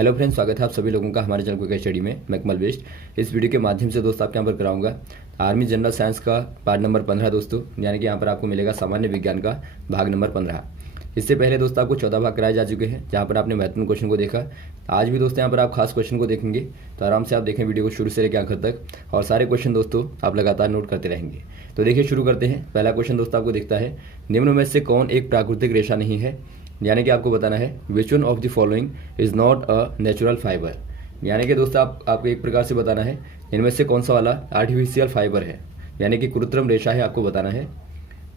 Hello friends, स्वागत है आप सभी लोगों का हमारे चैनल क्विक स्टडी में। मैं कमल बेस्ट। इस वीडियो के माध्यम से दोस्तों आपके यहाँ पर कराऊंगा आर्मी जनरल साइंस का पार्ट नंबर 15 दोस्तों, यानी कि यहाँ पर आपको मिलेगा सामान्य विज्ञान का भाग नंबर 15। इससे पहले दोस्तों आपको 14 भाग कराए जा चुके हैं, जहाँ पर आपने महत्वपूर्ण क्वेश्चन को देखा। आज भी दोस्तों यहाँ पर आप खास क्वेश्चन को देखेंगे, तो आराम से आप देखें वीडियो को शुरू से लेकर आखिर तक, और सारे क्वेश्चन दोस्तों आप लगातार नोट करते रहेंगे। तो देखिए शुरू करते हैं। पहला क्वेश्चन दोस्तों आपको दिखता है, निम्न में से कौन एक प्राकृतिक रेशा नहीं है? यानी कि आपको बताना है which one of the following is not a natural fibre. यानी कि दोस्तों आपको एक प्रकार से बताना है इनमें से कौन सा वाला आर्टिफिशियल फाइबर है, यानी कि कृत्रिम रेशा है, आपको बताना है।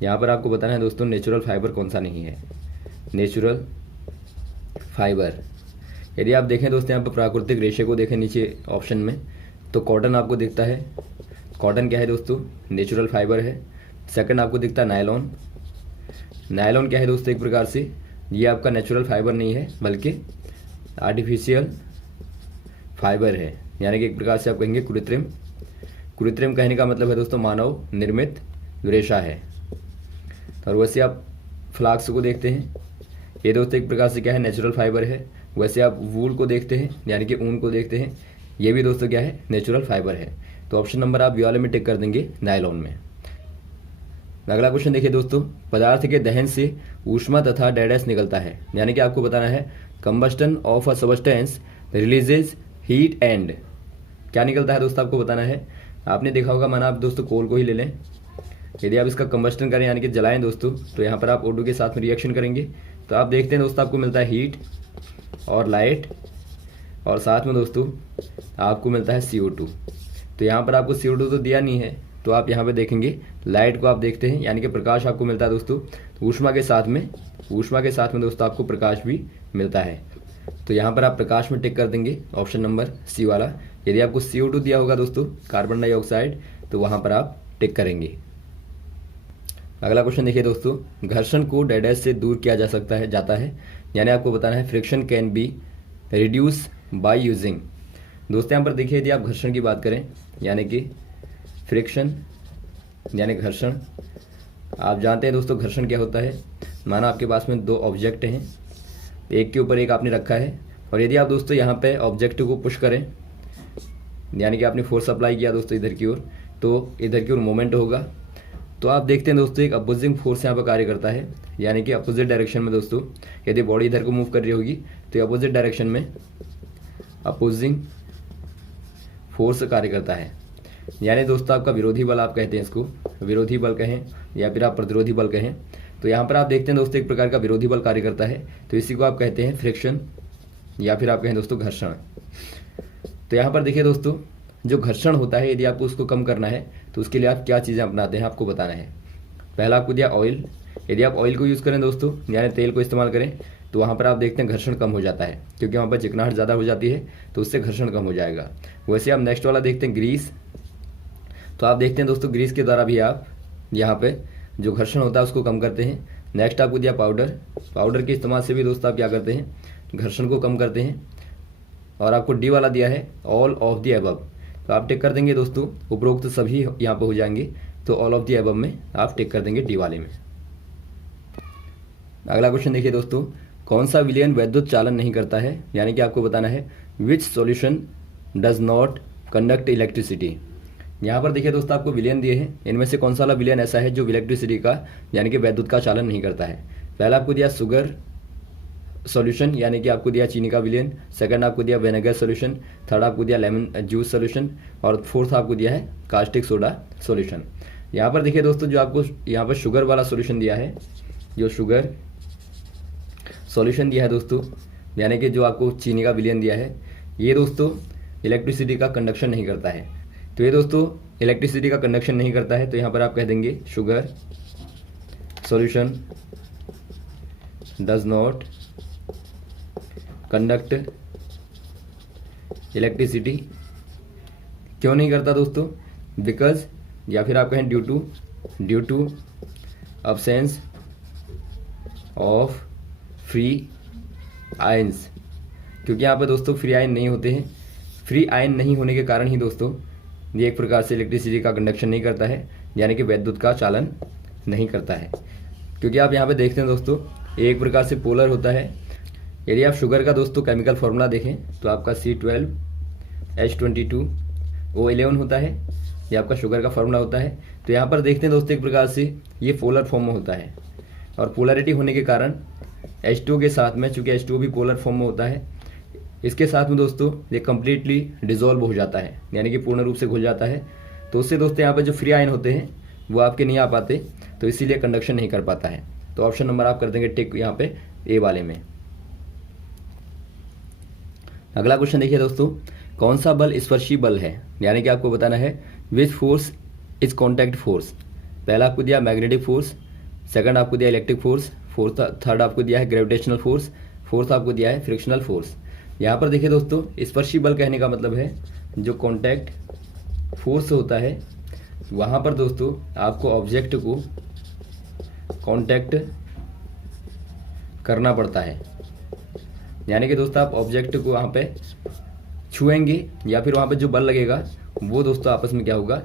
यहाँ पर आपको बताना है दोस्तों नेचुरल फाइबर कौन सा नहीं है, नेचुरल फाइबर। यदि आप देखें दोस्तों यहाँ पर प्राकृतिक रेशे को देखें नीचे ऑप्शन में, तो कॉटन आपको दिखता है। कॉटन क्या है दोस्तों? नेचुरल फाइबर है। सेकंड आपको दिखता है नायलॉन। नायलॉन क्या है दोस्तों? एक प्रकार से ये आपका नेचुरल फाइबर नहीं है, बल्कि आर्टिफिशियल फाइबर है, यानी कि एक प्रकार से आप कहेंगे कृत्रिम। कृत्रिम कहने का मतलब है दोस्तों मानव निर्मित रेशा है। और वैसे आप फ्लाक्स को देखते हैं, ये दोस्तों एक प्रकार से क्या है? नेचुरल फाइबर है। वैसे आप वूल को देखते हैं, यानी कि ऊन को देखते हैं, ये भी दोस्तों क्या है? नेचुरल फाइबर है। तो ऑप्शन नंबर आप बी वाले में टिक कर देंगे, नायलॉन में। अगला क्वेश्चन देखिए दोस्तों, पदार्थ के दहन से ऊष्मा तथा डैश निकलता है, यानी कि आपको बताना है combustion of a substance releases heat and. क्या निकलता है दोस्तों? आपको बताना है। आपने देखा होगा, माना आप दोस्तों कोल को ही ले लें, यदि आप इसका कंबस्टन करें यानी कि जलाएं दोस्तों, तो यहाँ पर आप O2 के साथ में रिएक्शन करेंगे, तो आप देखते हैं दोस्तों आपको मिलता है हीट और लाइट, और साथ में दोस्तों आपको मिलता है CO2। तो यहाँ पर आपको CO2 तो दिया नहीं है, तो आप यहाँ पे देखेंगे लाइट को आप देखते हैं, यानी कि प्रकाश आपको मिलता है दोस्तों। ऊष्मा के साथ में दोस्तों आपको प्रकाश भी मिलता है। तो यहाँ पर आप प्रकाश में टिक कर देंगे, ऑप्शन नंबर सी वाला। यदि आपको CO2 दिया होगा दोस्तों, कार्बन डाइऑक्साइड, तो वहाँ पर आप टिक करेंगे। अगला क्वेश्चन देखिए दोस्तों, घर्षण को डैश से दूर किया जाता है, यानी आपको बताना है friction can be reduce by using. दोस्तों यहाँ पर देखिए, यदि आप घर्षण की बात करें, यानी कि फ्रिक्शन यानी घर्षण, आप जानते हैं दोस्तों घर्षण क्या होता है। माना आपके पास में दो ऑब्जेक्ट हैं, एक के ऊपर एक आपने रखा है, और यदि आप दोस्तों यहाँ पे ऑब्जेक्ट को पुश करें, यानी कि आपने फोर्स अप्लाई किया दोस्तों इधर की ओर, तो इधर की ओर मोमेंट होगा। तो आप देखते हैं दोस्तों एक अपोजिंग फोर्स यहाँ पर कार्य करता है, यानी कि अपोजिट डायरेक्शन में दोस्तों। यदि बॉडी इधर को मूव कर रही होगी, तो अपोजिट डायरेक्शन में अपोजिंग फोर्स कार्य करता है, यानी दोस्तों आपका विरोधी बल आप कहते हैं इसको, विरोधी बल कहें या फिर आप प्रतिरोधी बल कहें। तो यहाँ पर आप देखते हैं दोस्तों एक प्रकार का विरोधी बल कार्य करता है, तो इसी को आप कहते हैं फ्रिक्शन, या फिर आप कहें दोस्तों घर्षण। तो यहाँ पर देखिए दोस्तों, जो घर्षण होता है, यदि आपको उसको कम करना है, तो उसके लिए आप क्या चीज़ें अपनाते हैं, आपको बताना है। पहला आपको दिया ऑयल। यदि आप ऑयल को यूज़ करें दोस्तों, यानी तेल को इस्तेमाल करें, तो वहाँ पर आप देखते हैं घर्षण कम हो जाता है, क्योंकि वहाँ पर चिकनाहट ज़्यादा हो जाती है, तो उससे घर्षण कम हो जाएगा। वैसे आप नेक्स्ट वाला देखते हैं ग्रीस। तो आप देखते हैं दोस्तों ग्रीस के द्वारा भी आप यहाँ पे जो घर्षण होता है उसको कम करते हैं। नेक्स्ट आपको दिया पाउडर। पाउडर के इस्तेमाल से भी दोस्तों आप क्या करते हैं? घर्षण को कम करते हैं। और आपको डी वाला दिया है ऑल ऑफ द अबव, तो आप टिक कर देंगे दोस्तों, उपरोक्त सभी यहाँ पे हो जाएंगे, तो ऑल ऑफ द अबव में आप टिक कर देंगे डी वाले में। अगला क्वेश्चन देखिए दोस्तों, कौन सा विलयन वैद्युत चालन नहीं करता है, यानी कि आपको बताना है which solution does not conduct electricity. यहाँ पर देखिए दोस्तों आपको विलयन दिए हैं, इनमें से कौन सा वाला विलयन ऐसा है जो इलेक्ट्रिसिटी का यानी कि वैद्युत का चालन नहीं करता है। पहला आपको दिया शुगर सॉल्यूशन, यानी कि आपको दिया चीनी का विलयन। सेकंड आपको दिया विनेगर सॉल्यूशन। थर्ड आपको दिया लेमन जूस सॉल्यूशन, और फोर्थ आपको दिया है कास्टिक सोडा सॉल्यूशन। यहाँ पर देखिए दोस्तों, जो आपको यहाँ पर शुगर वाला सॉल्यूशन दिया है, जो शुगर सॉल्यूशन दिया है दोस्तों, यानी कि जो आपको चीनी का विलयन दिया है, ये दोस्तों इलेक्ट्रिसिटी का कंडक्शन नहीं करता है। तो ये दोस्तों इलेक्ट्रिसिटी का कंडक्शन नहीं करता है, तो यहाँ पर आप कह देंगे sugar solution does not conduct electricity. क्यों नहीं करता दोस्तों? बिकॉज, या फिर आप कहें due to absence of free ions, क्योंकि यहाँ पर दोस्तों फ्री आयन नहीं होते हैं। फ्री आयन नहीं होने के कारण ही दोस्तों ये एक प्रकार से इलेक्ट्रिसिटी का कंडक्शन नहीं करता है, यानी कि वैद्युत का चालन नहीं करता है। क्योंकि आप यहाँ पे देखते हैं दोस्तों, एक प्रकार से पोलर होता है, यदि आप शुगर का दोस्तों केमिकल फॉर्मूला देखें तो आपका C12H22O11 होता है, ये आपका शुगर का फॉर्मूला होता है। तो यहाँ पर देखते हैं दोस्तों एक प्रकार से ये पोलर फॉर्म में होता है, और पोलरिटी होने के कारण H2 के साथ में, चूंकि H2 भी पोलर फॉर्म में होता है, इसके साथ में दोस्तों ये कम्प्लीटली डिजोल्व हो जाता है, यानी कि पूर्ण रूप से घुल जाता है। तो उससे दोस्तों यहाँ पर जो फ्री आयन होते हैं वो आपके नहीं आ पाते, तो इसीलिए कंडक्शन नहीं कर पाता है। तो ऑप्शन नंबर आप कर देंगे टिक यहाँ पे ए वाले में। अगला क्वेश्चन देखिए दोस्तों, कौन सा बल स्पर्शी बल है, यानी कि आपको बताना है which force is contact force. पहला आपको दिया मैग्नेटिक फोर्स, सेकंड आपको दिया इलेक्ट्रिक फोर्स, थर्ड आपको दिया है ग्रेविटेशनल फोर्स, फोर्थ आपको दिया है फ्रिक्शनल फोर्स। यहाँ पर देखिए दोस्तों, स्पर्शी बल कहने का मतलब है जो कॉन्टैक्ट फोर्स होता है वहाँ पर दोस्तों आपको ऑब्जेक्ट को कॉन्टैक्ट करना पड़ता है, यानी कि दोस्तों आप ऑब्जेक्ट को वहाँ पे छुएंगे या फिर वहाँ पे जो बल लगेगा वो दोस्तों आपस में क्या होगा,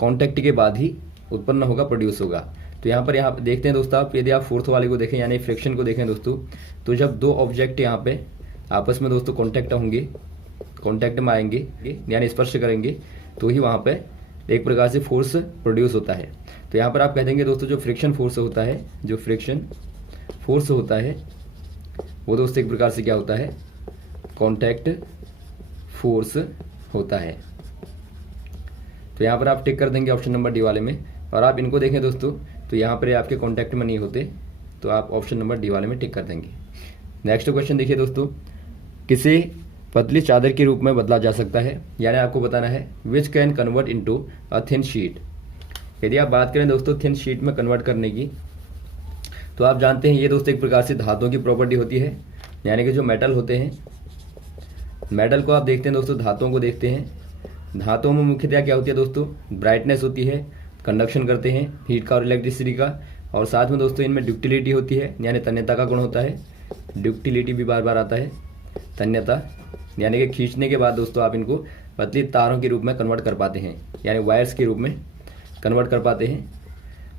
कांटेक्ट के बाद ही उत्पन्न होगा, प्रोड्यूस होगा। तो यहाँ पे देखते हैं दोस्तों आप, यदि आप फोर्थ वाले को देखें यानी फ्रिक्शन को देखें दोस्तों, तो जब दो ऑब्जेक्ट यहाँ पे आपस में दोस्तों कांटेक्ट होंगे, कांटेक्ट में आएंगे यानी स्पर्श करेंगे, तो ही वहाँ पे एक प्रकार से फोर्स प्रोड्यूस होता है। तो यहाँ पर आप कह देंगे दोस्तों जो फ्रिक्शन फोर्स होता है, जो फ्रिक्शन फोर्स होता है वो दोस्तों एक प्रकार से क्या होता है, कांटेक्ट फोर्स होता है। तो यहाँ पर आप टिक कर देंगे ऑप्शन नंबर डी वाले में। और आप इनको देखें दोस्तों तो यहाँ पर आपके कांटेक्ट में नहीं होते, तो आप ऑप्शन नंबर डी वाले में टिक कर देंगे। नेक्स्ट क्वेश्चन देखिए दोस्तों, किसे पतली चादर के रूप में बदला जा सकता है, यानी आपको बताना है which can convert into a thin sheet. यदि आप बात करें दोस्तों थिन शीट में कन्वर्ट करने की, तो आप जानते हैं ये दोस्तों एक प्रकार से धातुओं की प्रॉपर्टी होती है, यानी कि जो मेटल होते हैं, मेटल को आप देखते हैं दोस्तों, धातुओं को देखते हैं, धातुओं में मुख्यतः क्या होती है दोस्तों, ब्राइटनेस होती है, कंडक्शन करते हैं हीट का और इलेक्ट्रिसिटी का, और साथ में दोस्तों इनमें ड्यूक्टिलिटी होती है, यानी तन्यता का गुण होता है। ड्यूक्टिलिटी भी बार बार आता है, तन्यता, यानी कि खींचने के बाद दोस्तों आप इनको पतली तारों के रूप में कन्वर्ट कर पाते हैं, यानी वायर्स के रूप में कन्वर्ट कर पाते हैं।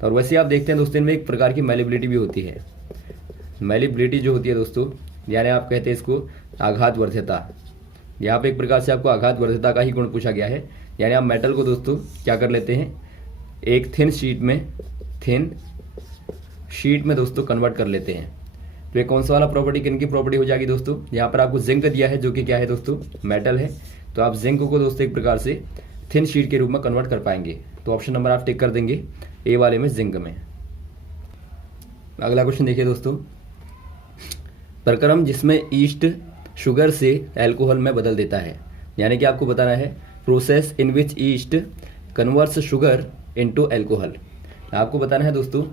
और वैसे आप देखते हैं दोस्तों इनमें एक प्रकार की मैलिबिलिटी भी होती है। मैलिबिलिटी जो होती है दोस्तों, यानी आप कहते हैं इसको आघात वर्ध्यता। यहाँ पे एक प्रकार से आपको आघात वर्ध्यता का ही गुण पूछा गया है, यानी आप मेटल को दोस्तों क्या कर लेते हैं, एक थिन शीट में दोस्तों कन्वर्ट कर लेते हैं। तो ये कौन सा वाला प्रॉपर्टी किनकी प्रॉपर्टी हो जाएगी दोस्तों, यहाँ पर आपको जिंक दिया है जो कि क्या है दोस्तों, मेटल है। तो आप जिंक को दोस्तों एक प्रकार से थिन शीट के रूप में कन्वर्ट कर पाएंगे। तो ऑप्शन नंबर आप टिक कर देंगे ए वाले में, जिंक में। अगला क्वेश्चन देखिए दोस्तों, प्रक्रम जिसमें ईस्ट शुगर से एल्कोहल में बदल देता है, यानी कि आपको बताना है process in which east converts sugar into alcohol. आपको बताना है दोस्तों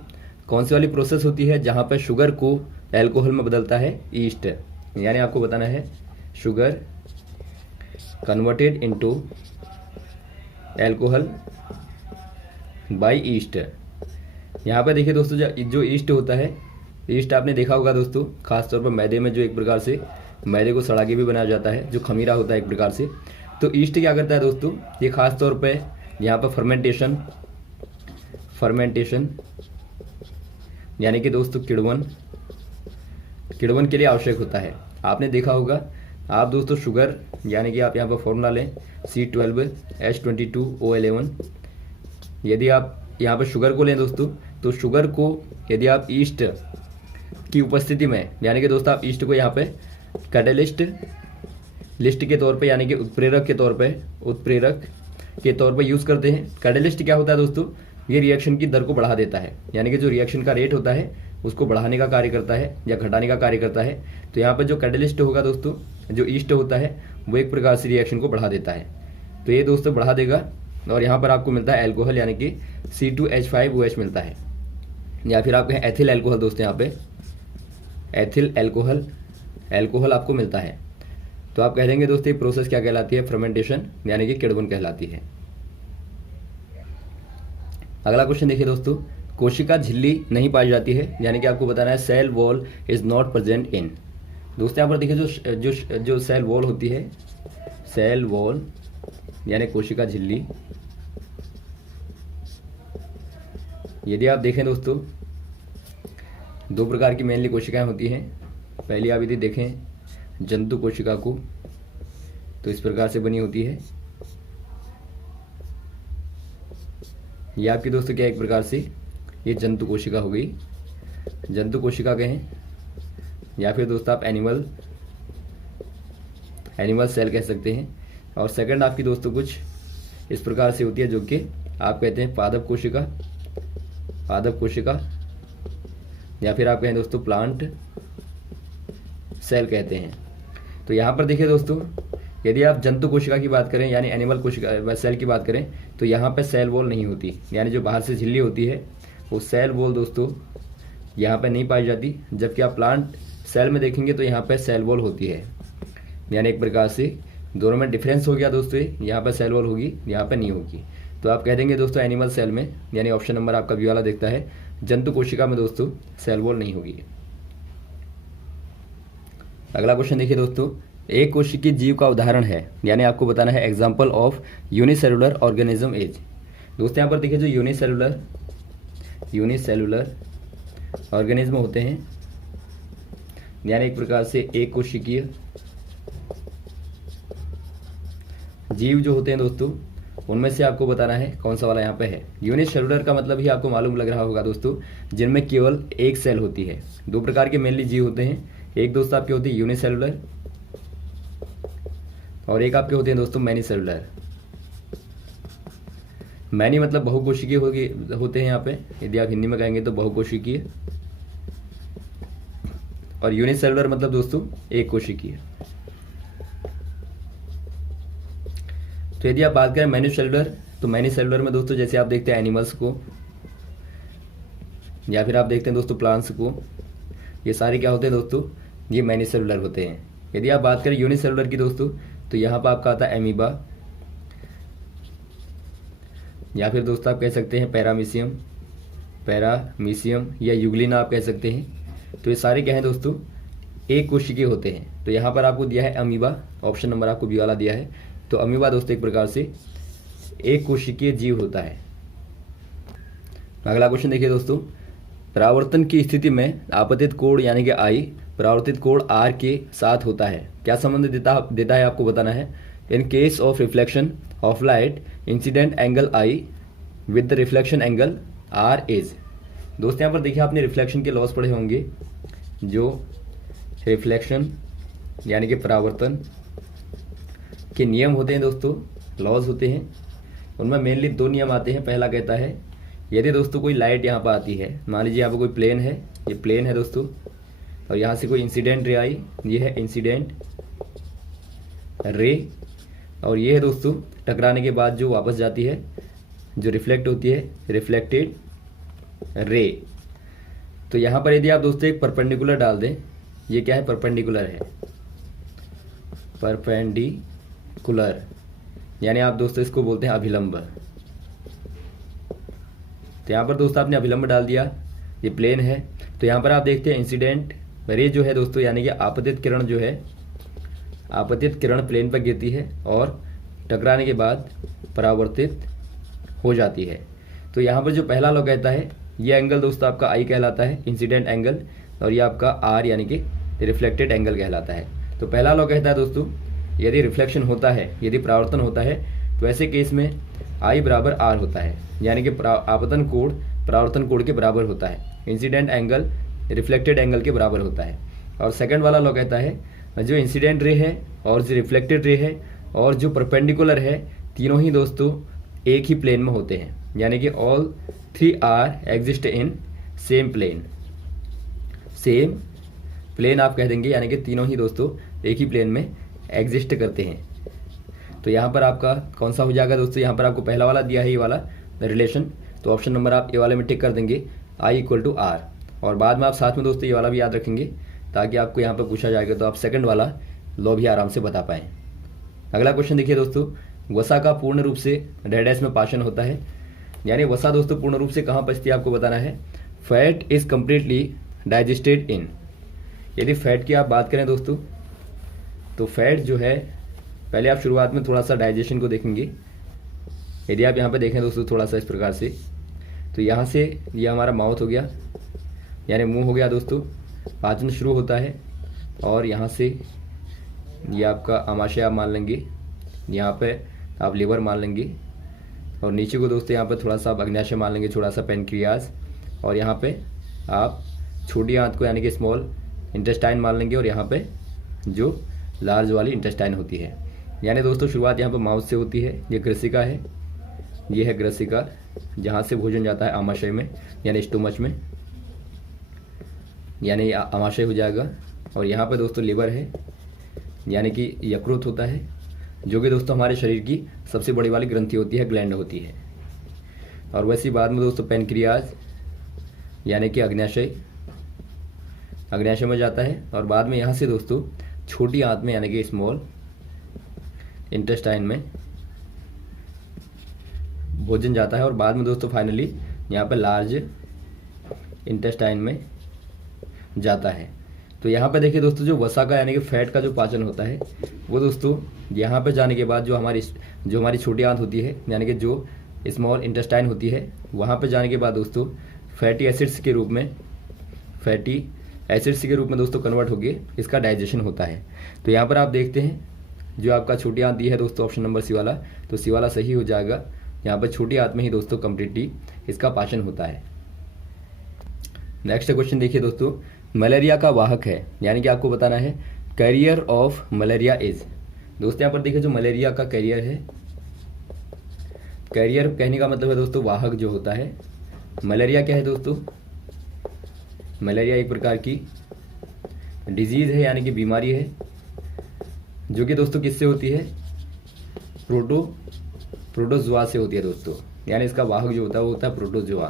कौन सी वाली प्रोसेस होती है जहां पर शुगर को एल्कोहल में बदलता है ईस्ट, यानी आपको बताना है sugar converted into alcohol by yeast. यहाँ पर देखिए दोस्तों जो ईस्ट होता है, ईस्ट आपने देखा होगा दोस्तों खासतौर पर मैदे में, जो एक प्रकार से मैदे को सड़ा के भी बनाया जाता है, जो खमीरा होता है एक प्रकार से। तो ईस्ट क्या करता है दोस्तों, ये खासतौर पे यहाँ पर फर्मेंटेशन यानी कि दोस्तों किण्वन के लिए आवश्यक होता है। आपने देखा होगा आप दोस्तों शुगर, यानी कि आप यहाँ पर फॉर्मूला लें C12H22O11। यदि आप यहाँ पर शुगर को लें दोस्तों, तो शुगर को यदि आप ईस्ट की उपस्थिति में, यानी कि दोस्तों आप ईस्ट को यहाँ पे कैटलिस्ट के तौर पे, यानी कि उत्प्रेरक के तौर पे यूज़ करते हैं। कैटलिस्ट क्या होता है दोस्तों, ये रिएक्शन की दर को बढ़ा देता है, यानी कि जो रिएक्शन का रेट होता है उसको बढ़ाने का कार्य करता है या घटाने का कार्य करता है। तो यहाँ पर जो कैटलिस्ट होगा दोस्तों, जो ईस्ट होता है वो एक प्रकार से रिएक्शन को बढ़ा देता है। तो ये दोस्तों बढ़ा देगा, और यहाँ पर आपको मिलता है एल्कोहल, यानी कि C2H5OH मिलता है, या फिर आप कहें एथिल एल्कोहल दोस्तों, यहाँ पे एथिल एल्कोहल आपको मिलता है। तो आप कह देंगे दोस्तों ये प्रोसेस क्या कहलाती है, फर्मेंटेशन, यानी कि किण्वन कहलाती है। अगला क्वेश्चन देखिए दोस्तों, कोशिका झिल्ली नहीं पाई जाती है, यानी कि आपको बताना है cell wall is not present in. दोस्तों यहाँ पर देखिए जो सेल वॉल होती है, सेल वॉल यानी कोशिका झिल्ली, यदि आप देखें दोस्तों दो प्रकार की मेनली कोशिकाएं होती हैं, पहले आप यदि देखें जंतु कोशिका को तो इस प्रकार से बनी होती है। ये आपकी दोस्तों क्या एक प्रकार से ये जंतु कोशिका हो गई, जंतु कोशिका कहें या फिर दोस्तों आप एनिमल सेल कह सकते हैं। और सेकंड आपकी दोस्तों कुछ इस प्रकार से होती है जो कि आप कहते हैं पादप कोशिका या फिर आप कहें दोस्तों प्लांट सेल कहते हैं। तो यहाँ पर देखिए दोस्तों, यदि आप जंतु कोशिका की बात करें यानी एनिमल कोशिका सेल की बात करें तो यहाँ पे सेल वॉल नहीं होती, यानी जो बाहर से झिल्ली होती है वो सेल वॉल दोस्तों यहाँ पे नहीं पाई जाती। जबकि आप प्लांट सेल में देखेंगे तो यहाँ पे सेल वॉल होती है, यानी एक प्रकार से दोनों में डिफरेंस हो गया दोस्तों। यहाँ पर सेल वॉल होगी, यहाँ पे नहीं होगी। तो आप कह देंगे दोस्तों एनिमल सेल में, यानी ऑप्शन नंबर आपका बी वाला देखता है, जंतु कोशिका में दोस्तों सेल वॉल नहीं होगी। अगला क्वेश्चन देखिए दोस्तों, एक कोशिकीय जीव का उदाहरण है, यानी आपको बताना है example of unicellular organism is. दोस्तों यहाँ पर देखिए जो यूनिसेलुलर ऑर्गेनिज्म होते हैं, यानी एक प्रकार से एक कोशिकीय जीव जो होते हैं दोस्तों, उनमें से आपको बताना है कौन सा वाला यहाँ पे है। यूनिसेलुलर का मतलब ही आपको मालूम लग रहा होगा दोस्तों, जिनमें केवल एक सेल होती है। दो प्रकार के मेनली जीव होते हैं, एक दोस्तों आपके होती है यूनिसेलुलर और एक आपके होते हैं दोस्तों मैनी सेलुलर। मैनी मतलब बहुकोशिकीय होते हैं यहाँ पे, यदि आप हिंदी में कहेंगे तो बहुकोशिकीय, और यूनिसेलुलर मतलब दोस्तों एक कोशिकीय। तो यदि आप बात करें मैनी सेलुलर, तो मैनी सेलुलर में दोस्तों जैसे आप देखते हैं एनिमल्स को या फिर आप देखते हैं दोस्तों प्लांट्स को, ये सारे क्या होते हैं दोस्तों, ये मैनी सेलुलर होते हैं। यदि आप बात करें यूनिसेलुलर की दोस्तों, तो यहाँ पर आपका आता है एमीबा या फिर दोस्तों आप कह सकते हैं पैरामीशियम या यूग्लिना आप कह सकते हैं। तो ये सारे क्या हैं दोस्तों, एक कोशिकीय होते हैं। तो यहाँ पर आपको दिया है अमीबा, ऑप्शन नंबर आपको बी वाला दिया है। तो अमीबा दोस्तों एक प्रकार से एक कोशिकीय जीव होता है। अगला क्वेश्चन देखिए दोस्तों, परावर्तन की स्थिति में आपतित कोण यानी कि आई परावर्तित कोण आर के साथ होता है, क्या संबंध देता है आपको बताना है। In case of reflection of light incident angle I with the reflection angle R is. दोस्तों यहाँ पर देखिए आपने रिफ्लेक्शन के लॉस पढ़े होंगे, जो रिफ्लेक्शन यानी कि परावर्तन के नियम होते हैं दोस्तों, लॉज होते हैं। उनमें मेनली दो नियम आते हैं। पहला कहता है यदि दोस्तों कोई लाइट यहाँ पर आती है, मान लीजिए यहाँ पर कोई प्लेन है, ये प्लेन है दोस्तों, और यहाँ से कोई इंसिडेंट रे आई, ये है इंसिडेंट रे, और ये है दोस्तों टकराने के बाद जो वापस जाती है, जो रिफ्लेक्ट होती है, रिफ्लेक्टेड रे। तो यहाँ पर यदि आप दोस्तों एक परपेंडिकुलर डाल दें, ये क्या है, परपेंडिकुलर है, परपेंडिकुलर, यानी आप दोस्तों इसको बोलते हैं अभिलंब। तो यहाँ पर दोस्तों आपने अभिलंब डाल दिया, ये प्लेन है। तो यहाँ पर आप देखते हैं इंसिडेंट रे जो है दोस्तों, यानी कि आपतित किरण जो है, आपतित किरण प्लेन पर गिरती है और टकराने के बाद परावर्तित हो जाती है। तो यहाँ पर जो पहला लॉ कहता है, ये एंगल दोस्तों आपका आई कहलाता है, इंसिडेंट एंगल, और ये आपका आर यानी कि रिफ्लेक्टेड एंगल कहलाता है। तो पहला लॉ कहता है दोस्तों, यदि रिफ्लेक्शन होता है, यदि परावर्तन होता है, तो ऐसे केस में आई बराबर आर होता है, यानी कि आपतन कोण परावर्तन कोण के बराबर होता है, इंसिडेंट एंगल रिफ्लेक्टेड एंगल के बराबर होता है। और सेकंड वाला लॉ कहता है जो इंसिडेंट रे है और जो रिफ्लेक्टेड रे है और जो परपेंडिकुलर है, तीनों ही दोस्तों एक ही प्लेन में होते हैं, यानी कि all three are exist in same plane. Same plane आप कह देंगे, यानी कि तीनों ही दोस्तों एक ही प्लेन में एग्जिस्ट करते हैं। तो यहाँ पर आपका कौन सा हो जाएगा दोस्तों, यहाँ पर आपको पहला वाला दिया है ये वाला रिलेशन, तो ऑप्शन नंबर आप ए वाले में टिक कर देंगे, आई इक्वल टू आर। और बाद में आप साथ में दोस्तों ये वाला भी याद रखेंगे, ताकि आपको यहाँ पर पूछा जाएगा तो आप सेकंड वाला लॉ भी आराम से बता पाएँ। अगला क्वेश्चन देखिए दोस्तों, वसा का पूर्ण रूप से डैश में पाचन होता है, यानी वसा दोस्तों पूर्ण रूप से कहाँ पचती है आपको बताना है। फैट इज कम्प्लीटली डाइजेस्टेड इन। यदि फैट की आप बात करें दोस्तों, तो फैट जो है, पहले आप शुरुआत में थोड़ा सा डाइजेशन को देखेंगे। यदि आप यहाँ पे देखें दोस्तों थोड़ा सा इस प्रकार से, तो यहाँ से ये हमारा माउथ हो गया, यानी मुंह हो गया दोस्तों, पाचन शुरू होता है और यहाँ से ये आपका आमाशय आप मान लेंगे, यहाँ पे आप लीवर मान लेंगे, और नीचे को दोस्तों यहाँ पे थोड़ा सा आप अग्न्याशय मान लेंगे, थोड़ा सा पेनक्रियाज, और यहाँ पे आप छोटी आंत को यानी कि स्मॉल इंटेस्टाइन मान लेंगे, और यहाँ पे जो लार्ज वाली इंटेस्टाइन होती है। यानी दोस्तों शुरुआत यहाँ पे माउथ से होती है, ये ग्रसिका है, ये है ग्रसिका, जहाँ से भोजन जाता है आमाशय में यानी स्टोमच में, यानी आमाशय हो जाएगा। और यहाँ पे दोस्तों लीवर है, यानी कि यकृत होता है, जो कि दोस्तों हमारे शरीर की सबसे बड़ी वाली ग्रंथि होती है, ग्लैंड होती है। और वैसे बाद में दोस्तों पेनक्रियाज यानी कि अग्न्याशय में जाता है, और बाद में यहाँ से दोस्तों छोटी आंत में यानी कि स्मॉल इंटेस्टाइन में भोजन जाता है, और बाद में दोस्तों फाइनली यहाँ पे लार्ज इंटेस्टाइन में जाता है। तो यहाँ पे देखिए दोस्तों जो वसा का यानी कि फैट का जो पाचन होता है वो दोस्तों यहाँ पे जाने के बाद जो हमारी छोटी आंत होती है यानी कि जो स्मॉल इंटेस्टाइन होती है, वहाँ पे जाने के बाद दोस्तों फैटी एसिड्स के रूप में दोस्तों कन्वर्ट होके इसका डाइजेशन होता है। तो यहाँ पर आप देखते हैं जो आपका छोटी आंत दी है दोस्तों ऑप्शन नंबर सी वाला, तो सी वाला सही हो जाएगा। यहाँ पर छोटी आंत में ही दोस्तों कम्प्लीटली इसका पाचन होता है। नेक्स्ट क्वेश्चन देखिए दोस्तों, मलेरिया का वाहक है, यानी कि आपको बताना है कैरियर ऑफ मलेरिया इज। दोस्तों यहाँ पर देखिए जो मलेरिया का कैरियर है, कैरियर कहने का मतलब है दोस्तों वाहक जो होता है। मलेरिया क्या है दोस्तों? मलेरिया एक प्रकार की डिजीज है यानी कि बीमारी है, जो कि दोस्तों किससे होती है? प्रोटोजोआ से होती है दोस्तों, यानी इसका वाहक जो होता है वो होता है प्रोटोजोआ।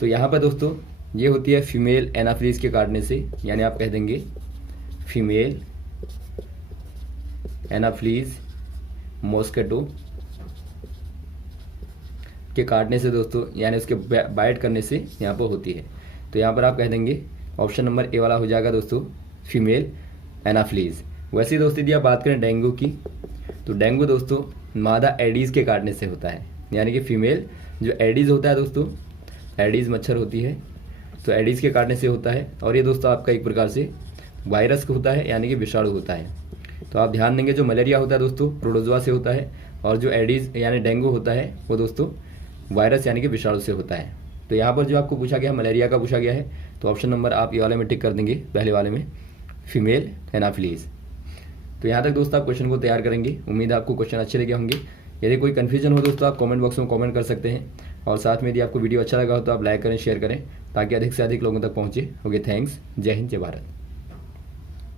तो यहाँ पर दोस्तों ये होती है फीमेल एनाफिलीज के काटने से, यानी आप कह देंगे फीमेल एनाफिलीज मॉस्किटो के काटने से दोस्तों, यानी उसके बाइट करने से यहाँ पर होती है। तो यहाँ पर आप कह देंगे ऑप्शन नंबर ए वाला हो जाएगा दोस्तों फीमेल एनाफिलीज। वैसे दोस्तों यदि आप बात करें डेंगू की, तो डेंगू दोस्तों मादा एडीज के काटने से होता है, यानी कि फीमेल जो एडीज होता है दोस्तों, एडीज मच्छर होती है, तो एडीज के काटने से होता है। और ये दोस्तों आपका एक प्रकार से वायरस होता है यानी कि विषाणु होता है। तो आप ध्यान देंगे जो मलेरिया होता है दोस्तों प्रोटोजोआ से होता है, और जो एडीज यानी डेंगू होता है वो दोस्तों वायरस यानी कि विषाणु से होता है। तो यहाँ पर जो आपको पूछा गया है मलेरिया का पूछा गया है, तो ऑप्शन नंबर आप ये वाले में टिक कर देंगे, पहले वाले में फीमेल एनाफिलीज। तो यहाँ तक दोस्तों आप क्वेश्चन को तैयार करेंगे। उम्मीद है आपको क्वेश्चन अच्छे लगे होंगे। यदि कोई कन्फ्यूजन हो दोस्तों आप कमेंट बॉक्स में कमेंट कर सकते हैं, और साथ में यदि आपको वीडियो अच्छा लगा हो तो आप लाइक करें, शेयर करें, ताकि अधिक से अधिक लोगों तक पहुँचे। Okay, thanks. जय हिंद, जय भारत।